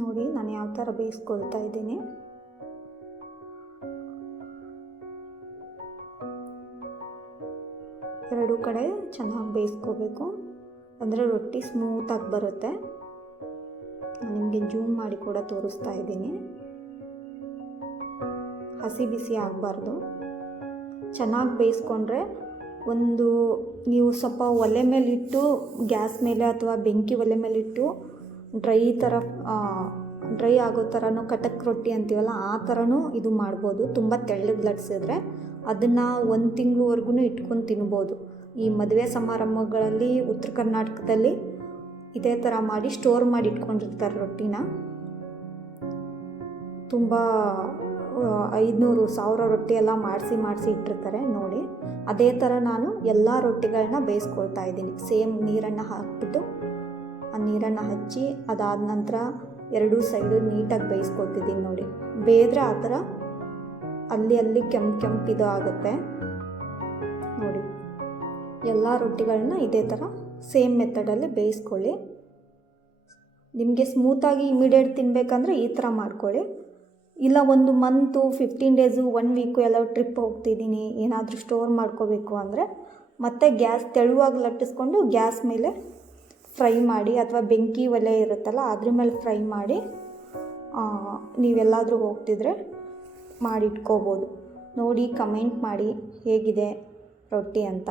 ನೋಡಿ ನಾನು ಯಾವ ಥರ ಬೇಯಿಸ್ಕೊಳ್ತಾ ಇದ್ದೀನಿ. ಎರಡೂ ಕಡೆ ಚೆನ್ನಾಗಿ ಬೇಯಿಸ್ಕೋಬೇಕು, ಅಂದರೆ ರೊಟ್ಟಿ ಸ್ಮೂತಾಗಿ ಬರುತ್ತೆ. ನಾನು ನಿಮಗೆ ಜೂಮ್ ಮಾಡಿ ಕೂಡ ತೋರಿಸ್ತಾ ಇದ್ದೀನಿ. ಹಸಿ ಬಿಸಿ ಆಗಬಾರ್ದು, ಚೆನ್ನಾಗಿ ಬೇಯಿಸ್ಕೊಂಡ್ರೆ ನೀವು ಸ್ವಲ್ಪ ಒಲೆ ಮೇಲಿಟ್ಟು ಗ್ಯಾಸ್ ಮೇಲೆ ಅಥವಾ ಬೆಂಕಿ ಒಲೆ ಮೇಲಿಟ್ಟು ಡ್ರೈ ಆಗೋ ಥರನೂ ಕಟಕ್ ರೊಟ್ಟಿ ಅಂತೀವಲ್ಲ ಆ ಥರನೂ ಇದು ಮಾಡ್ಬೋದು. ತುಂಬ ತೆಳ್ಳಗೆ ಲಟ್ಸಿದ್ರೆ ಅದನ್ನು 1 ತಿಂಗಳವರೆಗೂ ಇಟ್ಕೊಂಡು ತಿನ್ಬೋದು. ಈ ಮದುವೆ ಸಮಾರಂಭಗಳಲ್ಲಿ ಉತ್ತರ ಕರ್ನಾಟಕದಲ್ಲಿ ಇದೇ ಥರ ಮಾಡಿ ಸ್ಟೋರ್ ಮಾಡಿ ಇಟ್ಕೊಂಡಿರ್ತಾರೆ ರೊಟ್ಟಿನ. ತುಂಬ 500-1000 ರೊಟ್ಟಿ ಎಲ್ಲ ಮಾಡಿಸಿ ಇಟ್ಟಿರ್ತಾರೆ ನೋಡಿ. ಅದೇ ಥರ ನಾನು ಎಲ್ಲ ರೊಟ್ಟಿಗಳನ್ನ ಬೇಯಿಸ್ಕೊಳ್ತಾ ಇದ್ದೀನಿ. ಸೇಮ್ ನೀರನ್ನು ಹಾಕ್ಬಿಟ್ಟು ಆ ನೀರನ್ನು ಹಚ್ಚಿ ಅದಾದ ನಂತರ ಎರಡೂ ಸೈಡು ನೀಟಾಗಿ ಬೇಯಿಸ್ಕೊಳ್ತಿದ್ದೀನಿ ನೋಡಿ. ಬೇಯಿದ್ರೆ ಆ ಥರ ಅಲ್ಲಿ ಕೆಂಪಿದು ಆಗುತ್ತೆ ನೋಡಿ. ಎಲ್ಲ ರೊಟ್ಟಿಗಳನ್ನ ಇದೇ ಥರ ಸೇಮ್ ಮೆಥಡಲ್ಲಿ ಬೇಯಿಸ್ಕೊಳ್ಳಿ. ನಿಮಗೆ ಸ್ಮೂತಾಗಿ ಇಮಿಡಿಯೇಟ್ ತಿನ್ನಬೇಕಂದ್ರೆ ಈ ಥರ ಮಾಡ್ಕೊಳ್ಳಿ. ಇಲ್ಲ 1 ಮಂತು 15 ಡೇಸು 1 ವೀಕು ಎಲ್ಲ ಟ್ರಿಪ್ ಹೋಗ್ತಿದ್ದೀನಿ, ಏನಾದರೂ ಸ್ಟೋರ್ ಮಾಡ್ಕೋಬೇಕು ಅಂದರೆ ಮತ್ತೆ ಗ್ಯಾಸ್ ತೆಳುವಾಗಿ ಲಟ್ಟಿಸ್ಕೊಂಡು ಗ್ಯಾಸ್ ಮೇಲೆ ಫ್ರೈ ಮಾಡಿ, ಅಥವಾ ಬೆಂಕಿ ಒಲೆ ಇರುತ್ತಲ್ಲ ಅದ್ರ ಮೇಲೆ ಫ್ರೈ ಮಾಡಿ ನೀವೆಲ್ಲಾದರೂ ಹೋಗ್ತಿದ್ರೆ ಮಾಡಿಟ್ಕೋಬೋದು. ನೋಡಿ ಕಮೆಂಟ್ ಮಾಡಿ ಹೇಗಿದೆ ರೊಟ್ಟಿ ಅಂತ.